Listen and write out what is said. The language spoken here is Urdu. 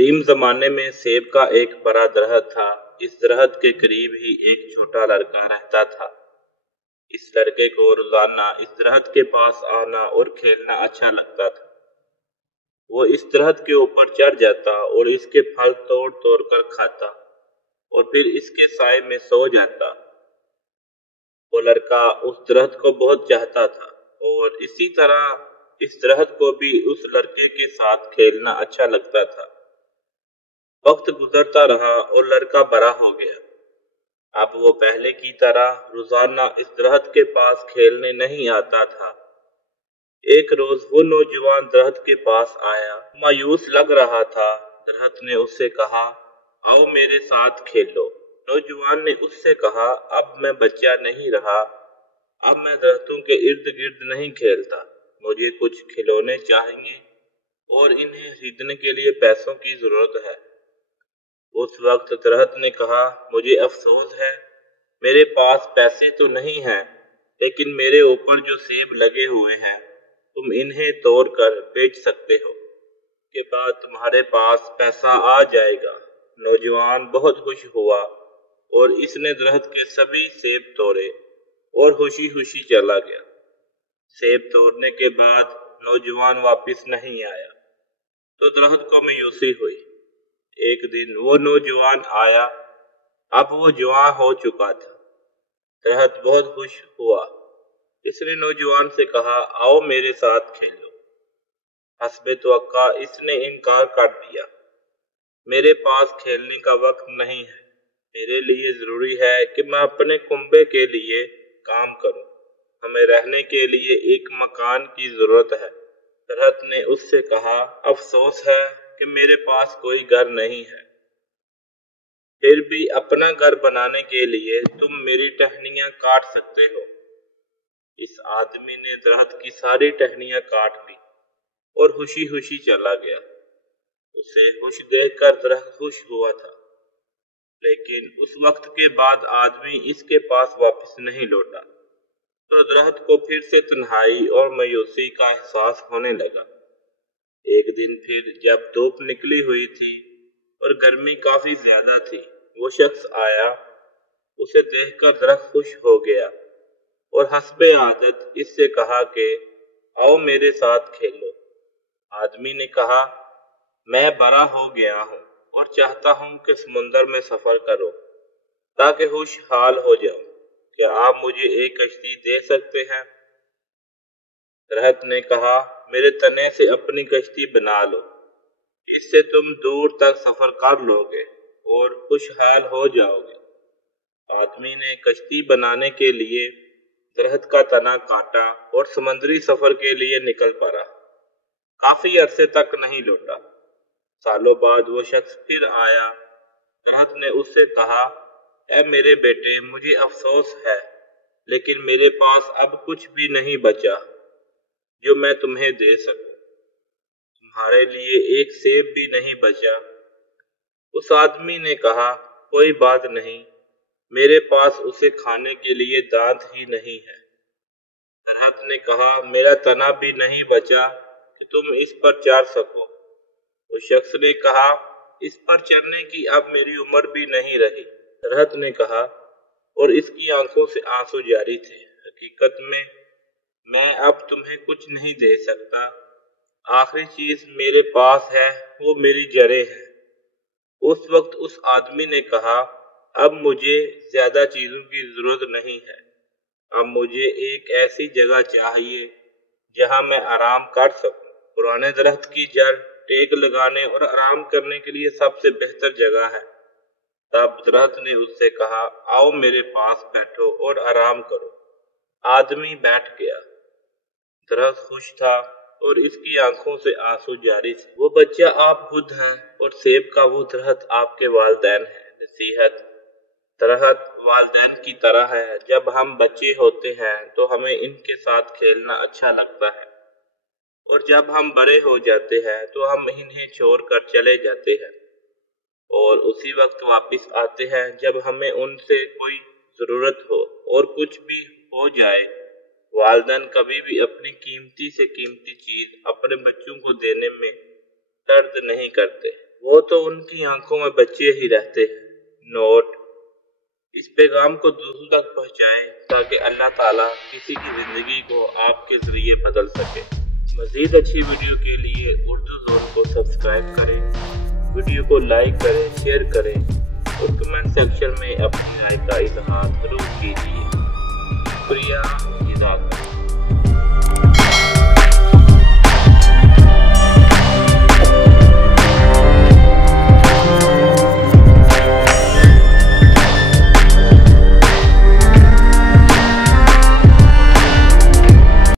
قدیم زمانے میں سیب کا ایک بڑا درخت تھا۔ اس درخت کے قریب ہی ایک چھوٹا لڑکا رہتا تھا۔ اس لڑکے کو روزانہ اس درخت کے پاس آنا اور کھیلنا اچھا لگتا تھا۔ وہ اس درخت کے اوپر چڑھ جاتا اور اس کے پھل توڑ توڑ کر کھاتا اور پھر اس کے سائے میں سو جاتا۔ وہ لڑکا اس درخت کو بہت چاہتا تھا اور اسی طرح اس درخت کو بھی اس لڑکے کے ساتھ کھیلنا اچھا لگتا تھا۔ وقت گزرتا رہا اور لڑکا بڑا ہو گیا۔ اب وہ پہلے کی طرح روزانہ اس درخت کے پاس کھیلنے نہیں آتا تھا۔ ایک روز وہ نوجوان درخت کے پاس آیا، مایوس لگ رہا تھا۔ درخت نے اس سے کہا، آؤ میرے ساتھ کھیلو۔ نوجوان نے اس سے کہا، اب میں بچہ نہیں رہا، اب میں درختوں کے ارد گرد نہیں کھیلتا، مجھے کچھ کھلونے چاہیے اور انہیں خریدنے کے لیے پیسوں کی ضرورت ہے۔ اس وقت درخت نے کہا، مجھے افسوس ہے، میرے پاس پیسے تو نہیں ہیں، لیکن میرے اوپر جو سیب لگے ہوئے ہیں تم انہیں توڑ کر بیچ سکتے ہو، کے بعد تمہارے پاس پیسہ آ جائے گا۔ نوجوان بہت خوش ہوا اور اس نے درخت کے سبھی سیب توڑے اور خوشی خوشی چلا گیا۔ سیب توڑنے کے بعد نوجوان واپس نہیں آیا تو درخت کو مایوسی ہوئی۔ ایک دن وہ نوجوان آیا، اب وہ جوان ہو چکا تھا۔ درخت بہت خوش ہوا۔ اس نے نوجوان سے کہا، آؤ میرے ساتھ کھیلو۔ حسب توقع اس نے انکار کر دیا، میرے پاس کھیلنے کا وقت نہیں ہے، میرے لیے ضروری ہے کہ میں اپنے کنبے کے لیے کام کروں، ہمیں رہنے کے لیے ایک مکان کی ضرورت ہے۔ درخت نے اس سے کہا، افسوس ہے کہ میرے پاس کوئی گھر نہیں ہے، پھر بھی اپنا گھر بنانے کے لیے تم میری ٹہنیاں کاٹ سکتے ہو۔ اس آدمی نے درخت کی ساری ٹہنیاں کاٹ دی اور خوشی خوشی چلا گیا۔ اسے خوش دیکھ کر درخت خوش ہوا تھا، لیکن اس وقت کے بعد آدمی اس کے پاس واپس نہیں لوٹا تو درخت کو پھر سے تنہائی اور مایوسی کا احساس ہونے لگا۔ ایک دن پھر جب دھوپ نکلی ہوئی تھی اور گرمی کافی زیادہ تھی، وہ شخص آیا۔ اسے دیکھ کر درخت خوش ہو گیا اور حسب عادت اس سے کہا کہ آؤ میرے ساتھ کھیلو۔ آدمی نے کہا، میں بڑا ہو گیا ہوں اور چاہتا ہوں کہ سمندر میں سفر کرو تاکہ خوشحال ہو جاؤں، کیا آپ مجھے ایک کشتی دے سکتے ہیں؟ درخت نے کہا، میرے تنے سے اپنی کشتی بنا لو، اس سے تم دور تک سفر کر لو گے اور خوشحال ہو جاؤ گے۔ آدمی نے کشتی بنانے کے لیے درخت کا تنا کاٹا اور سمندری سفر کے لیے نکل پڑا۔ کافی عرصے تک نہیں لوٹا۔ سالوں بعد وہ شخص پھر آیا۔ درخت نے اس سے کہا، اے میرے بیٹے، مجھے افسوس ہے، لیکن میرے پاس اب کچھ بھی نہیں بچا جو میں تمہیں دے سکوں، تمہارے لیے ایک سیب بھی نہیں بچا۔ اس آدمی نے کہا، کوئی بات نہیں، میرے پاس اسے کھانے کے لیے دانت ہی نہیں ہے۔ درخت نے کہا، میرا تنا بھی نہیں بچا کہ تم اس پر چڑھ سکو۔ اس شخص نے کہا، اس پر چڑھنے کی اب میری عمر بھی نہیں رہی۔ درخت نے کہا، اور اس کی آنکھوں سے آنسو جاری تھے، حقیقت میں اب تمہیں کچھ نہیں دے سکتا، آخری چیز میرے پاس ہے وہ میری جڑیں ہیں۔ اس وقت اس آدمی نے کہا، اب مجھے زیادہ چیزوں کی ضرورت نہیں ہے، اب مجھے ایک ایسی جگہ چاہیے جہاں میں آرام کر سکوں۔ پرانے درخت کی جڑ ٹیک لگانے اور آرام کرنے کے لیے سب سے بہتر جگہ ہے۔ تب درخت نے اس سے کہا، آؤ میرے پاس بیٹھو اور آرام کرو۔ آدمی بیٹھ گیا۔ درخت خوش تھا اور اس کی آنکھوں سے آنسو جاری تھے۔ وہ بچہ آپ خود ہیں اور سیب کا وہ درخت آپ کے والدین ہیں۔ نصیحت: درخت والدین کی طرح ہے، جب ہم بچے ہوتے ہیں تو ہمیں ان کے ساتھ کھیلنا اچھا لگتا ہے، اور جب ہم بڑے ہو جاتے ہیں تو ہم انہیں چھوڑ کر چلے جاتے ہیں اور اسی وقت واپس آتے ہیں جب ہمیں ان سے کوئی ضرورت ہو۔ اور کچھ بھی ہو جائے، والدین کبھی بھی اپنی قیمتی سے قیمتی چیز اپنے بچوں کو دینے میں درد نہیں کرتے۔ وہ تو ان کی آنکھوں میں بچے ہی رہتے ہیں۔ نوٹ: اس پیغام کو دوسروں تک پہنچائیں تاکہ اللہ تعالیٰ کسی کی زندگی کو آپ کے ذریعے بدل سکے۔ مزید اچھی ویڈیو کے لیے اردو زون کو سبسکرائب کریں، ویڈیو کو لائک کریں، شیئر کریں اور کمنٹ سیکشن میں اپنی رائے کا اظہار ضرور کیجیے۔ شکریہ، جزاک اللہ۔